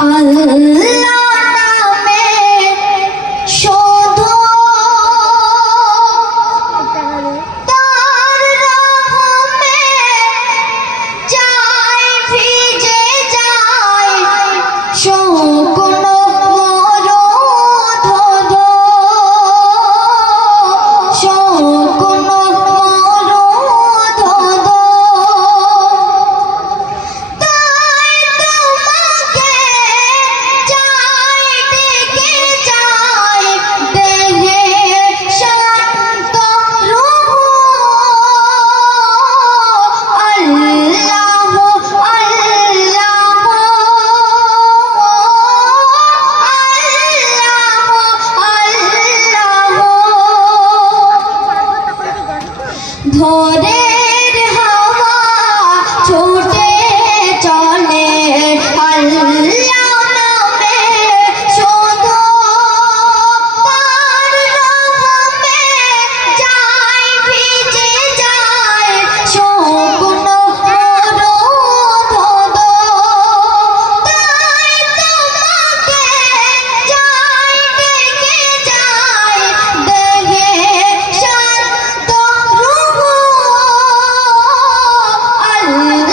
Allah സഹോദര Ooh.